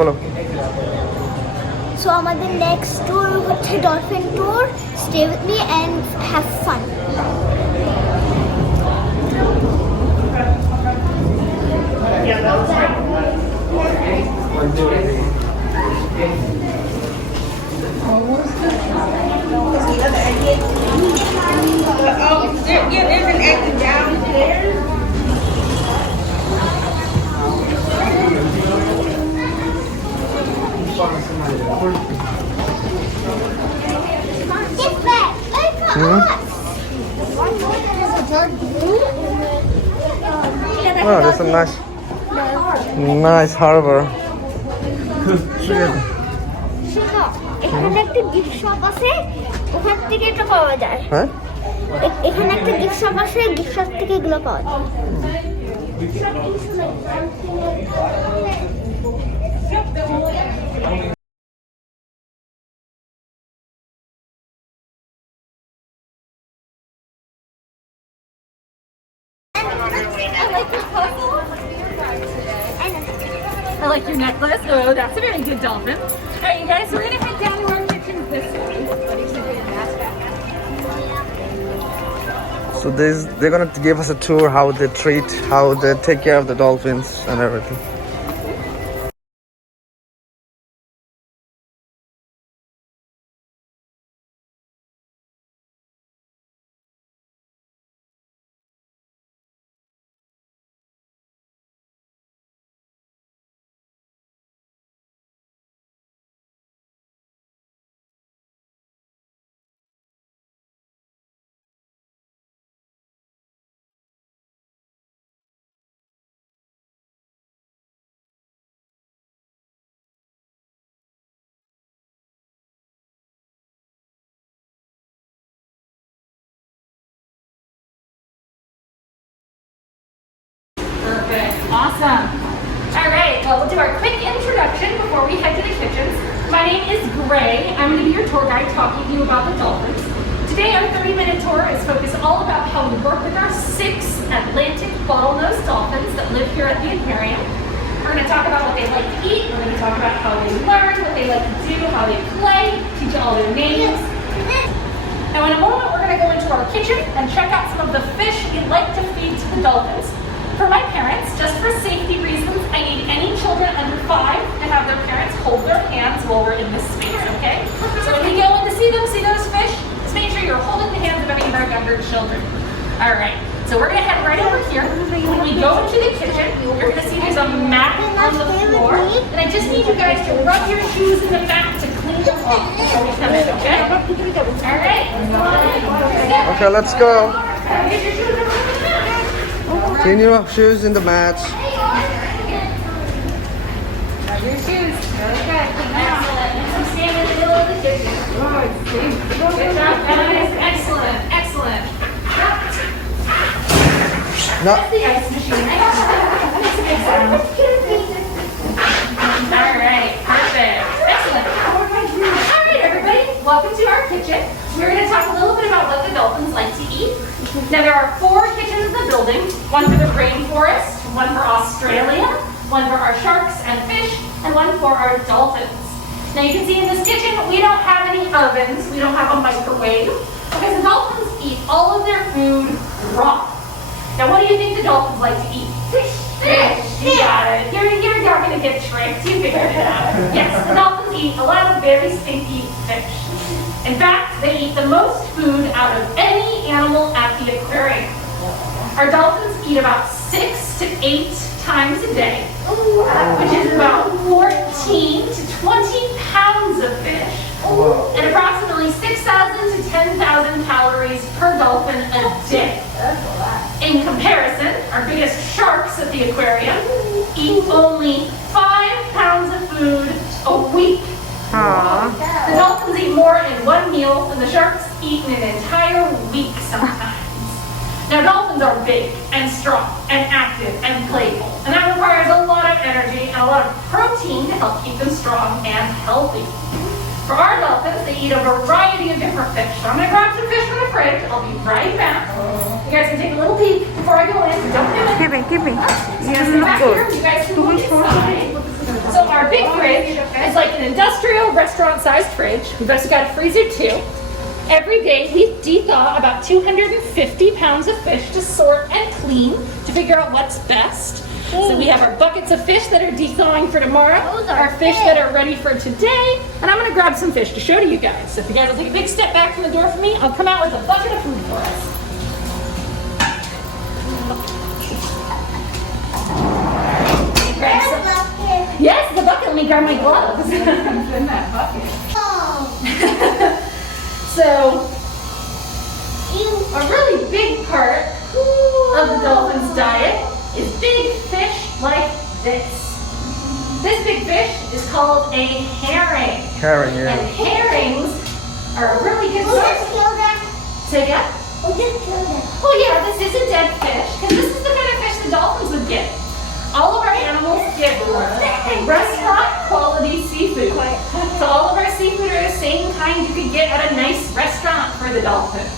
বলো। So আমাদের next tour হচ্ছে dolphin tour. Stay with me and have fun. There's an exit downstairs. Get back! Wait for us! Oh, there's a nice harbor. শোনো, এখানে একটা gift shop আছে, ওখান থেকে এটা পাওয়া যায়। হ্যাঁ, এখানে একটা গিফট শপ আছে, গিফট শপ থেকে এগুলো পাওয়া যায়। I like your necklace. Oh, that's a very good dolphin. All right, you guys, we're gonna head down to our kitchens this way. so they're gonna give us a tour how they take care of the dolphins and everything. Perfect. Awesome. All right, well, we'll do our quick introduction before we head to the kitchens. My name is Gray. I'm going to be your tour guide talking to you about the dolphins. Today, our 30-minute tour is focused all about how we work with our 6 Atlantic bottlenose dolphins that live here at the aquarium. We're going to talk about what they like to eat. We're going to talk about how they learn, what they like to do, how they play, teach all their names. Now, in a moment, we're going to go into our kitchen and check out some of the fish we like to feed to the dolphins. For my parents, just for safety reasons, I need any children under 5 to have their parents hold their hands while we're in this space, okay? So when we go in to see those fish, just make sure you're holding the hands of any of our younger children. All right, so we're gonna head right over here. When we go into the kitchen, you're gonna see there's a mat on the floor, and I just need you guys to rub your shoes in the mat to clean them off before we come in, okay? All right. Okay, let's go. Clean your shoes in the mat. Your shoes. Okay. Excellent. Next, stand in the middle of the kitchen. Good job, guys. Excellent. Excellent. No. That's the ice machine. Makes a big sound. All right. Perfect. Excellent. All right, everybody. Welcome to our kitchen. We're going to talk a little bit about what the dolphins like to eat. Now, there are 4 kitchens in the building. One for the rainforest, one for Australia, one for our sharks and fish, and one for our dolphins. Now, you can see in this kitchen, we don't have any ovens. We don't have a microwave because the dolphins eat all of their food raw. Now, what do you think the dolphins like to eat? Fish. Fish. You got it. You're not going to get tricked. You figured it out. Yes, the dolphins eat a lot of very stinky fish. In fact, they eat the most food out of any animal at the aquarium. Our dolphins eat about 6 to 8 times a day, which is about 14 to 20 pounds of fish, and approximately 6,000 to 10,000 calories per dolphin a day. In comparison, our biggest sharks at the aquarium eat only 5 pounds of food a week. The dolphins eat more in one meal than the sharks eat in an entire week sometimes. Now, dolphins are big and strong and active and playful, and that requires a lot of energy and a lot of protein to help keep them strong and healthy. For our dolphins, they eat a variety of different fish. So I'm going to grab some fish from the fridge. I'll be right back. You guys can take a little peek before I go in, so don't do it. Give me. Yes, back here. You guys can look inside. So our big fridge is like an industrial restaurant-sized fridge. We've also got a freezer too. Every day we de-thaw about 250 pounds of fish to sort and clean to figure out what's best. So we have our buckets of fish that are de-thawing for tomorrow, our fish that are ready for today, and I'm gonna grab some fish to show to you guys. So if you guys will take a big step back from the door for me, I'll come out with a bucket of food for us. Yes, the bucket. Let me grab my gloves. In that bucket. So, a really big part of the dolphin's diet is big fish like this. This big fish is called a herring. Herring, And yeah. herrings are a really good source. Say again? Oh yeah, this is a dead fish, because this is the kind of fish the dolphins would get. All of our animals get restaurant quality seafood. So all of our seafood are the same kind you could get at a nice restaurant for the dolphins.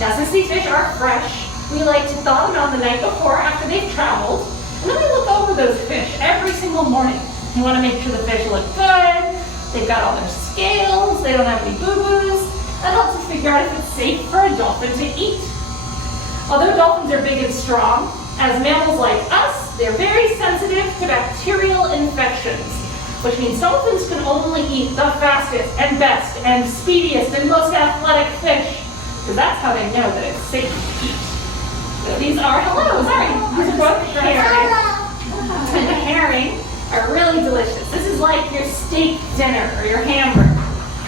Now since these fish are fresh, we like to thaw them out the night before after they've traveled. And then we look over those fish every single morning. We want to make sure the fish look good, they've got all their scales, they don't have any boo-boos. That helps us figure out if it's safe for a dolphin to eat. Although dolphins are big and strong, as mammals like us, they're very sensitive to bacterial infections, which means dolphins can only eat the fastest and best and speediest and most athletic fish, because that's how they know that it's safe to eat. So these are, these are both herring. And the herring are really delicious. This is like your steak dinner or your hamburger.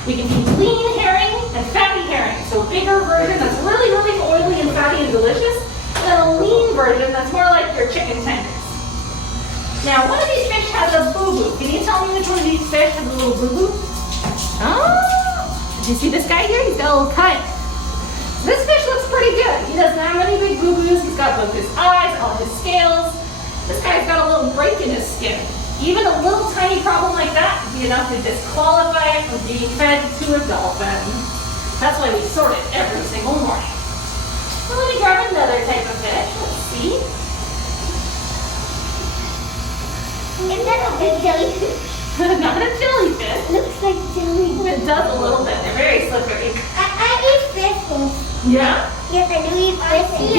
We can do lean herring and fatty herring. So a bigger version that's really, really oily and fatty and delicious, and a lean version that's more like your chicken tenders. Now, one of these fish has a boo-boo. Can you tell me which one of these fish has a little boo-boo? Oh, did you see this guy here? He's got a little cut. This fish looks pretty good. He doesn't have any big boo-boos. He's got both his eyes, all his scales. This guy's got a little break in his skin. Even a little tiny problem like that would be enough to disqualify it from being fed to a dolphin. That's why we sort it every single morning. So let me grab another type of fish. Let's see. Is that a big jellyfish? Not a jellyfish. Looks like jellyfish. It does a little bit. They're very slippery. I eat fishes. Yeah? Yes, I do eat fishes.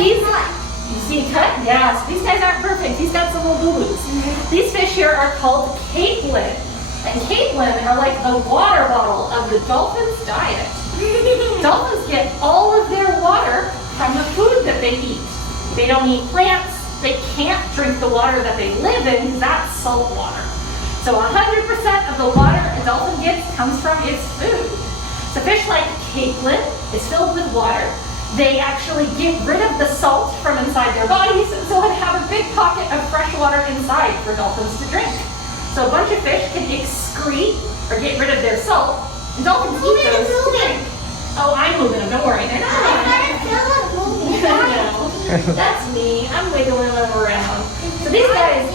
You see a cut? Yes. These guys aren't perfect. He's got some little boo-boos. These fish here are called capelin. And capelin are like the water bottle of the dolphin's diet. Dolphins get all of their water from the food that they eat. They don't eat plants. They can't drink the water that they live in. That's salt water. So 100% of the water a dolphin gets comes from its food. So fish like capelin is filled with water. They actually get rid of the salt from inside their bodies, so they have a big pocket of fresh water inside for dolphins to drink. So a bunch of fish can excrete or get rid of their salt, and dolphins eat those to drink. Oh, I'm moving them, don't worry. They're not moving. No, that's me. I'm wiggling them around. So these guys,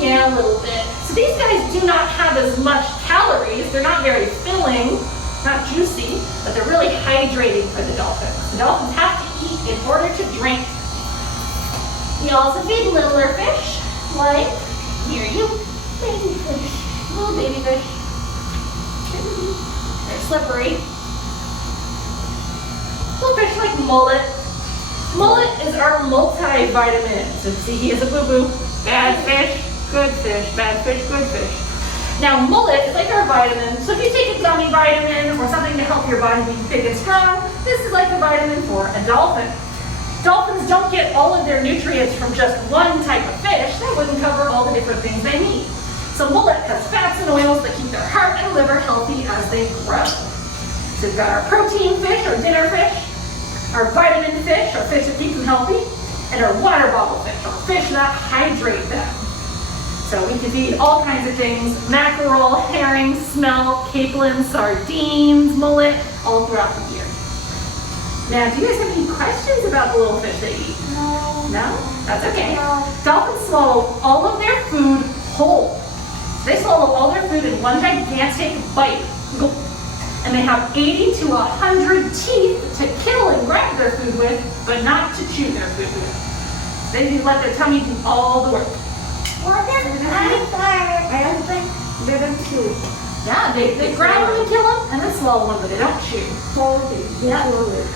yeah, a little bit. So these guys do not have as much calories. They're not very filling, not juicy, but they're really hydrating for the dolphins. The dolphins have to eat in order to drink. We also feed littler fish, like, here you, baby fish, little baby fish. They're slippery. Little fish like mullet. Mullet is our multivitamin. So see, he has a boo-boo. Bad fish, good fish. Bad fish, good fish. Now, mullet is like our vitamin. So if you take a gummy vitamin or something to help your body be big and strong, this is like a vitamin for a dolphin. Dolphins don't get all of their nutrients from just one type of fish. That wouldn't cover all the different things they need. So mullet has fats and oils that keep their heart and liver healthy as they grow. So we've got our protein fish, or dinner fish, our vitamin fish, or fish that keep them healthy, and our water bottle fish, or fish that hydrate them. So we can feed all kinds of things: mackerel, herring, smelt, capelin, sardines, mullet, all throughout the year. Now, do you guys have any questions about the little fish they eat? No. No? That's okay. No. Dolphins swallow all of their food whole. They swallow all their food in one gigantic bite. And they have 80 to 100 teeth to kill and grab their food with, but not to chew their food with. They let their tummy do all the work. Let them chew. Yeah, they grab them and kill them and then swallow them, but they don't chew. Yeah.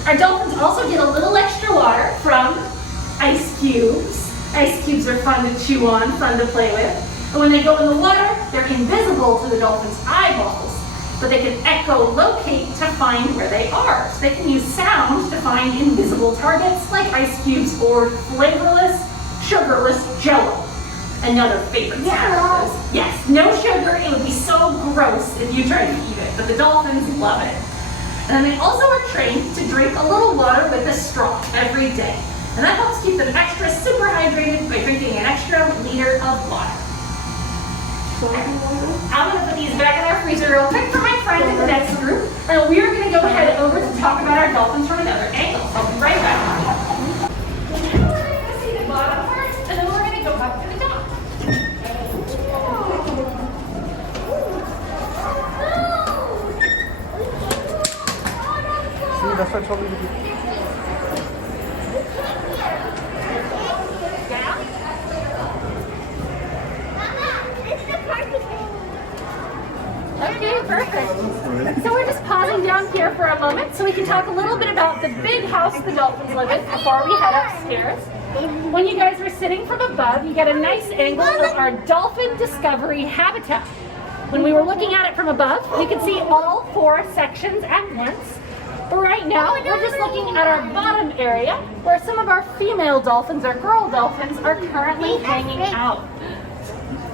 Our dolphins also get a little extra water from ice cubes. Ice cubes are fun to chew on, fun to play with. And when they go in the water, they're invisible to the dolphin's eyeballs, but they can echolocate to find where they are. So they can use sound to find invisible targets like ice cubes or flavorless, sugarless Jell-O. Another favorite snack of those. Yes, no sugar. It would be so gross if you tried to eat it, but the dolphins love it. And then they also are trained to drink a little water with a straw every day. And that helps keep them extra super hydrated by drinking an extra liter of water. I'm going to put these back in our freezer real quick for my friend in the next group. And we are going to go ahead over to talk about our dolphins from another angle. I'll be right back. We're going to see the bottom first, and then we're going to go up to the top. See, that's what I told you to do. Okay, perfect. So we're just pausing down here for a moment so we can talk a little bit about the big house the dolphins live in before we head upstairs. When you guys are sitting from above, you get a nice angle of our dolphin discovery habitat. When we were looking at it from above, you could see all 4 sections at once. But right now, we're just looking at our bottom area where some of our female dolphins, or girl dolphins, are currently hanging out.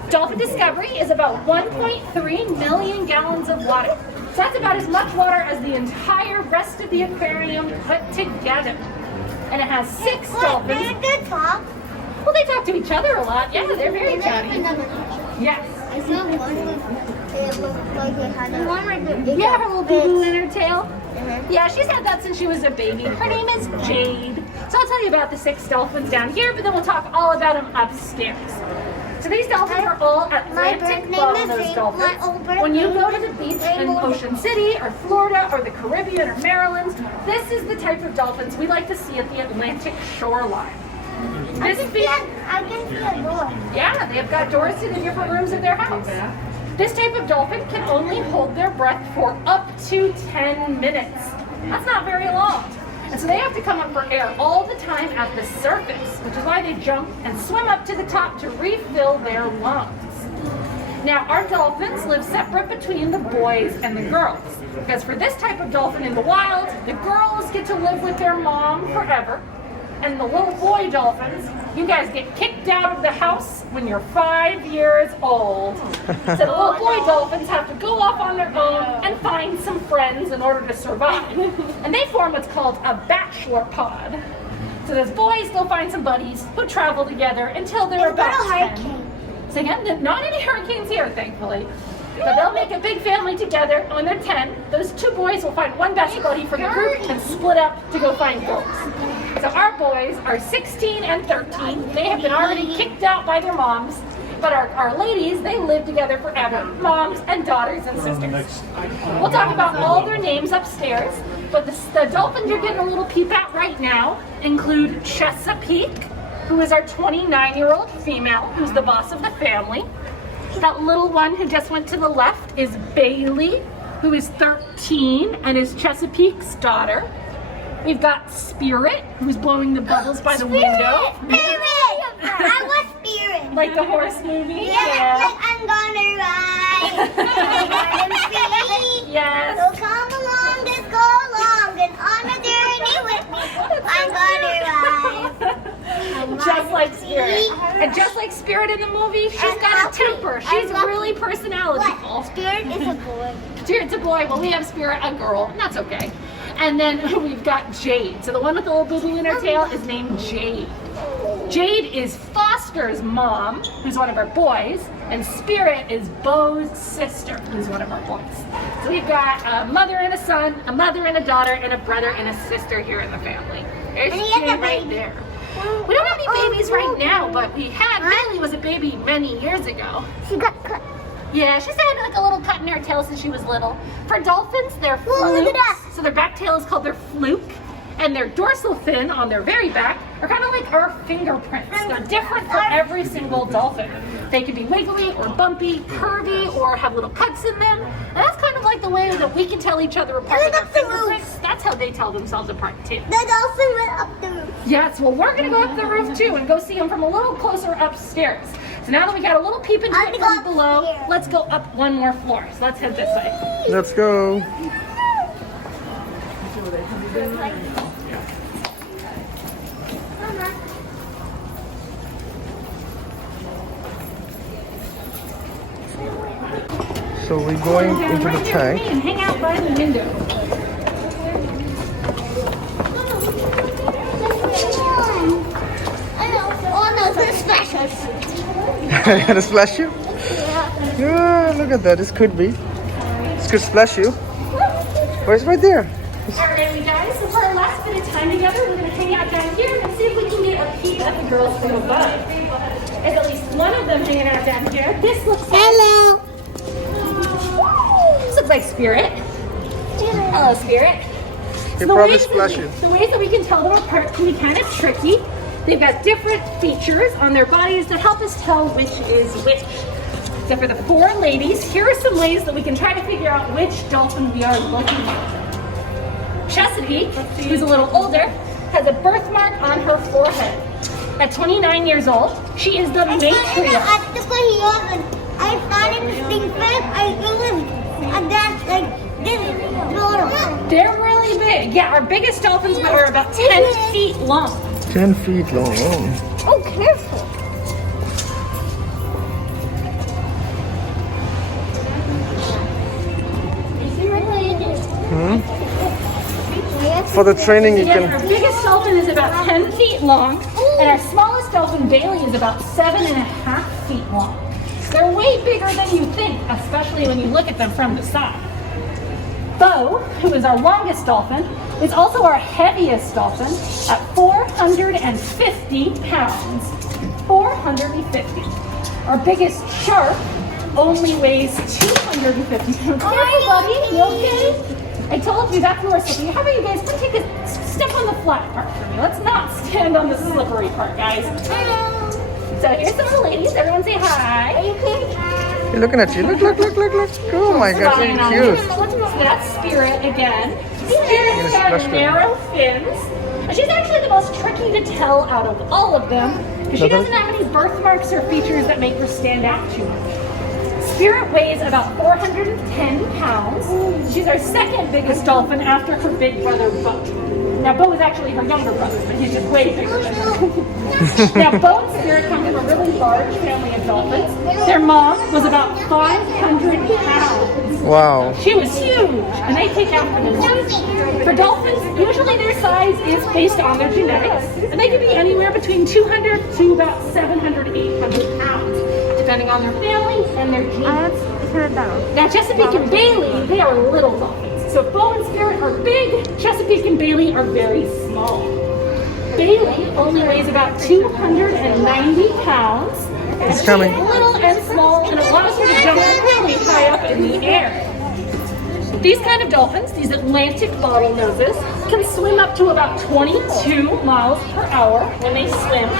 Dolphin discovery is about 1.3 million gallons of water. So that's about as much water as the entire rest of the aquarium put together. And it has 6 dolphins. Did they talk? Well, they talk to each other a lot. Yeah, they're very chatty. Yes. I saw one with it looked like it had a one right there. Yeah, her little boo-boo in her tail. Yeah, she's had that since she was a baby. Her name is Jade. So I'll tell you about the 6 dolphins down here, but then we'll talk all about them upstairs. So these dolphins are all Atlantic bottlenose dolphins. When you go to the beach in Ocean City or Florida or the Caribbean or Maryland, this is the type of dolphins we like to see at the Atlantic shoreline. I can see a door. Yeah, they've got doors to the different rooms of their house. This type of dolphin can only hold their breath for up to 10 minutes. That's not very long. And so they have to come up for air all the time at the surface, which is why they jump and swim up to the top to refill their lungs. Now, our dolphins live separate between the boys and the girls. Because for this type of dolphin in the wild, the girls get to live with their mom forever. And the little boy dolphins, you guys get kicked out of the house when you're 5 years old. So the little boy dolphins have to go off on their own and find some friends in order to survive. And they form what's called a bachelor pod. So those boys go find some buddies who travel together until they're about 10. So again, not any hurricanes here, thankfully. But they'll make a big family together. And when they're 10, those 2 boys will find one best buddy for the group and split up to go find girls. So our boys are 16 and 13. They have been already kicked out by their moms. But our ladies, they live together forever. Moms and daughters and sisters. We'll talk about all their names upstairs. But the dolphins you're getting a little peep at right now include Chesapeake, who is our 29-year-old female, who's the boss of the family. That little one who just went to the left is Bailey, who is 13 and is Chesapeake's daughter. We've got Spirit, who's blowing the bubbles by the window. Spirit! I was Spirit. Like the horse movie? Yeah. Like I'm gonna ride. Yes. So come along, let's go along and on a journey with me. I'm gonna ride. Just like Spirit. And just like Spirit in the movie, she's got a temper. She's really personality-ful. Spirit is a boy. Spirit's a boy. Well, we have Spirit, a girl, and that's okay. And then we've got Jade. So the one with the little boo-boo in her tail is named Jade. Jade is Foster's mom, who's one of our boys, and Spirit is Bo's sister, who's one of our boys. So we've got a mother and a son, a mother and a daughter, and a brother and a sister here in the family. There's Jade right there. We don't have any babies right now, but we had. Bailey was a baby many years ago. She got cut. Yeah, she's had like a little cut in her tail since she was little. For dolphins, they're Look at flukes. that. So their back tail is called their fluke. And their dorsal fin on their very back are kind of like our fingerprints. They're different for every single dolphin. They can be wiggly or bumpy, curvy, or have little cuts in them. And that's kind of like the way that we can tell each other apart with our fingerprints. That's how they tell themselves apart too. The dolphin went up the roof. Yes, well, we're gonna go up the roof too and go see them from a little closer upstairs. So now that we got a little peep into it from below, let's go up one more floor. So let's head this way. Let's go. So we're going into the tank. And hang out by the window. Oh no, this splash us. Gonna splash you? Yeah, look at that. This could be. This could splash you. Oh, it's right there. Alright, guys, so for our last bit of time together, we're going to hang out down here and see if we can get a peek at the girls from above. There's at least one of them hanging out down here. This looks like... Hello. This looks like Spirit. Hello, Spirit. He'll probably splash you. The ways that we can tell them apart can be kind of tricky. They've got different features on their bodies that help us tell which is which. So for the four ladies, here are some ways that we can try to figure out which dolphin we are looking at. Chesapeake, who's a little older, has a birthmark on her forehead. At 29 years old, she is the matriarch. I started to think back. I was that's like this. They're really big. Yeah, our biggest dolphins are about 10 feet long. 10 feet long. Oh. Oh, careful. For the training, you Yeah, our can. biggest dolphin is about 10 feet long, and our smallest dolphin, Bailey, is about 7.5 feet long. They're way bigger than you think, especially when you look at them from the side. Bo, who is our longest dolphin, is also our heaviest dolphin at 450 pounds. 450. Our biggest shark only weighs 250 pounds. Careful, buddy. You okay? I told you that's more slippery. How about you guys come take a step on the flat part for me? Let's not stand on the slippery part, guys. Hello. So here's some of the ladies. Everyone say hi. Are you okay? He's looking at you. Look, look, look, look, look. Oh my gosh, Flying on so this. cute. That's Spirit again. Spirit's got splash narrow fins. And she's actually the most tricky to tell out of all of them because she doesn't have any birthmarks or features that make her stand out too much. Spirit weighs about 410 pounds. She's our second biggest dolphin after her big brother, Bo. Now, Bo is actually her younger brother, but he's just way bigger than her. Now, Bo and Spirit come from a really large family of dolphins. Their mom was about 500 pounds. Wow. She was huge, and they take after them. For dolphins, usually their size is based on their genetics, and they can be anywhere between 200 to about 700, 800 pounds, depending on their family and their genes. Now, Chesapeake and Bailey, they are little dolphins. So Bo and Spirit are big, Chesapeake and Bailey are very small. Bailey only weighs about 290 pounds. It's coming. She's little and small, and allows her to jump really high up in the air. These kind of dolphins, these Atlantic bottlenoses, can swim up to about 22 miles per hour when they swim.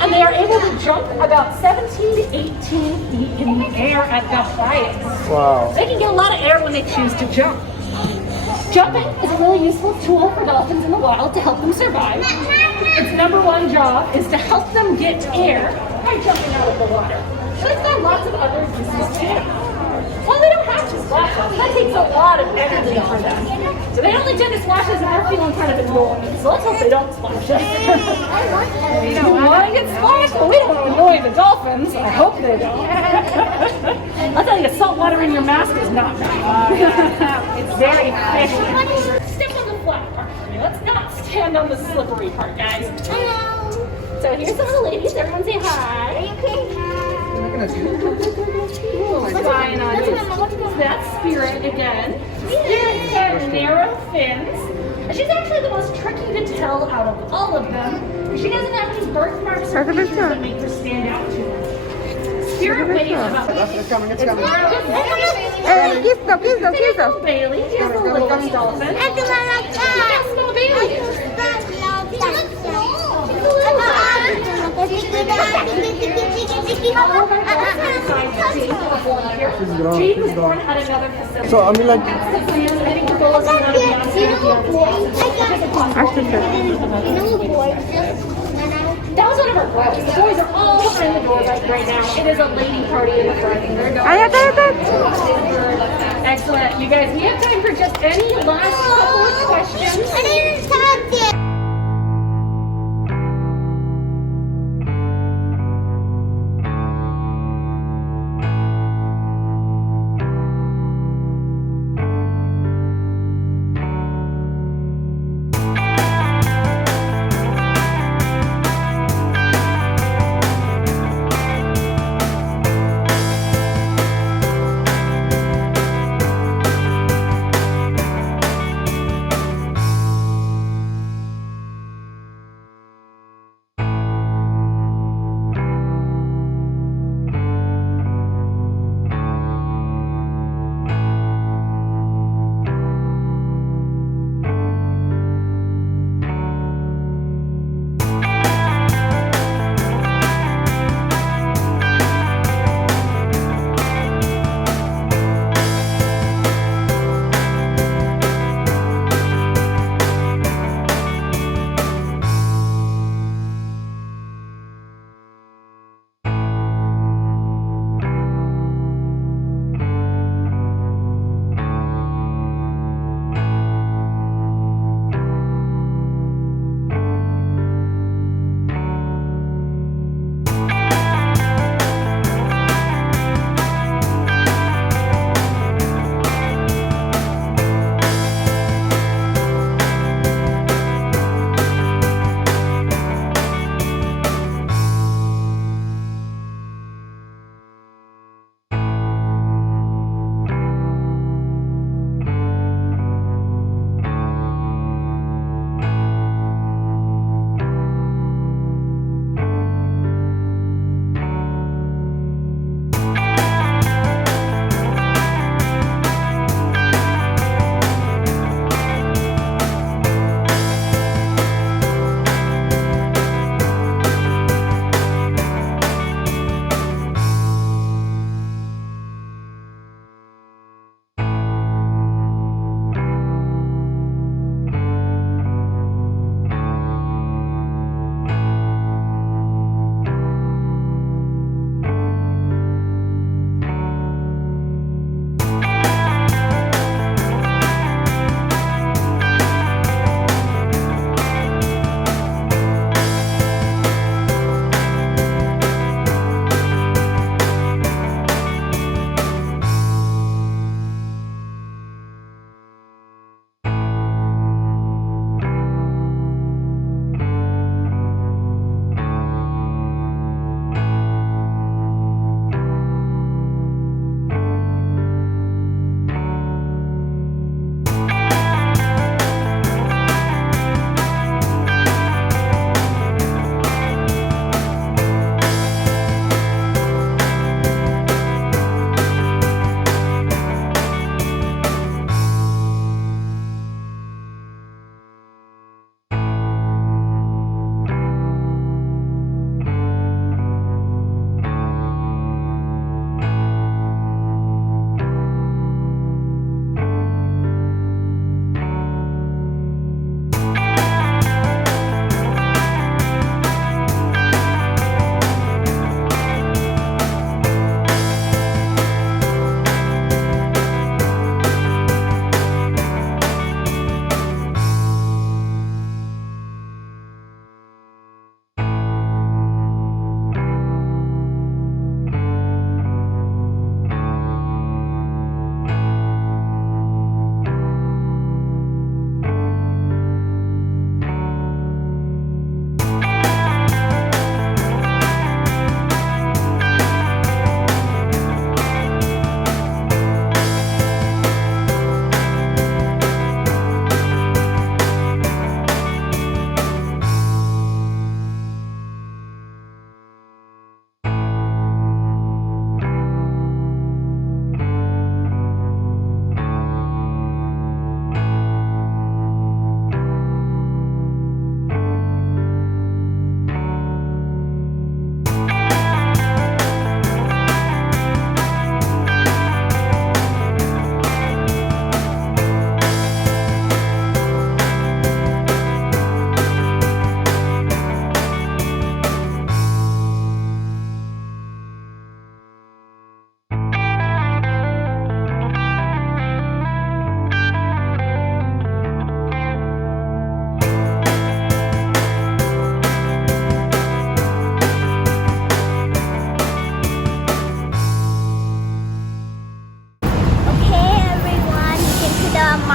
And they are able to jump about 17 to 18 feet in the air at the highest. Wow. They can get a lot of air when they choose to jump. Jumping is a really useful tool for dolphins in the wild to help them survive. Its number one job is to help them get air by jumping out of the water. But it's got lots of other uses too. Well, they don't have to splash us. That takes a lot of energy for them. So they only tend to splash us when they're feeling kind of annoyed. So let's hope they don't splash us. We don't want to get splashed, but we don't want to annoy the dolphins. I hope they don't. I'll tell you, salt water in your mask is not bad. It's very fishy. Step on the flat part for me. Let's not stand on the slippery part, guys. Hello. So here's some of the ladies. Everyone say hi. Are you okay? Flying on you. That's Spirit again. Spirit's got narrow fins. And she's actually the most tricky to tell out of all of them. She doesn't have any birthmarks or features that make her stand out too much. Spirit weighs about... It's coming, it's coming. Hey, kiss them, kiss them, kiss them. Bailey, here's the littlest dolphin. I do not like Look how that. small Bailey is. Jade was born at another facility. So I mean, like, That was one of our boys. The boys are all behind the door right now. It is a lady party in the front. Excellent. You guys, we have time for just any last couple of questions. I didn't touch it.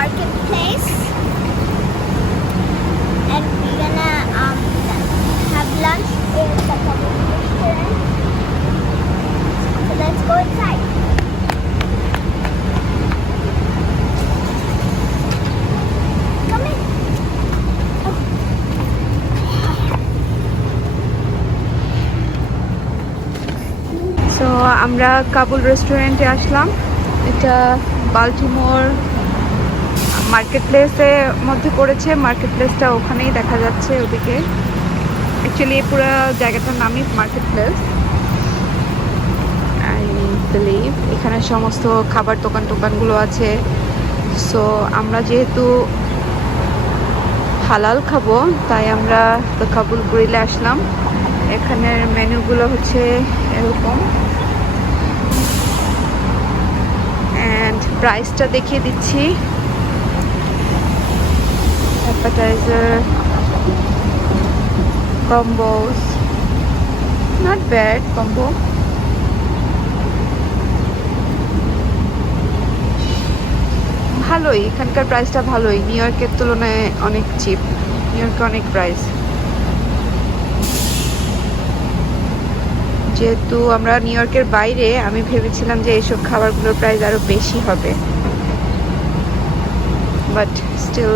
marketplace, and we're gonna have lunch in the public restaurant. So let's go inside. Come in. So আমরা কাবুল রেস্টুরেন্টে আসলাম। এটা Baltimore market প্লেসের মধ্যে পড়েছে। Market প্লেসটা ওখানেই দেখা যাচ্ছে ওদিকে। অ্যাকচুয়ালি পুরো জায়গাটার নামই মার্কেট প্লেস আই বিলিভ। এখানে সমস্ত খাবার দোকানগুলো আছে। সো আমরা যেহেতু হালাল খাবো তাই আমরা তো কাবুল গ্রিলে আসলাম। এখানের মেনুগুলো হচ্ছে এরকম, অ্যান্ড প্রাইসটা দেখিয়ে দিচ্ছি। Appetiser, combos, not bad combo. ভালোই, এখানকার প্রাইসটা ভালোই। নিউ ইয়র্কের তুলনায় অনেক চিপ। নিউ ইয়র্কে অনেক প্রাইস। যেহেতু আমরা নিউ ইয়র্কের বাইরে, আমি ভেবেছিলাম যে এইসব খাবারগুলোর প্রাইস আরো বেশি হবে, but still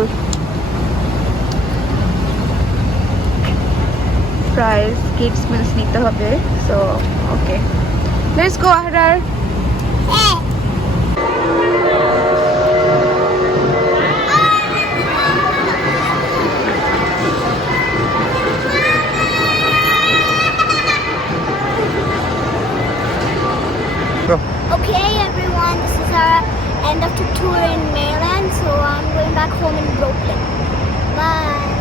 price kids meals নিতে হবে। সো ওকে, লেটস গো আহরার। Go. Okay, everyone, this is our end of the tour in Maryland, so I'm going back home in Brooklyn. Bye.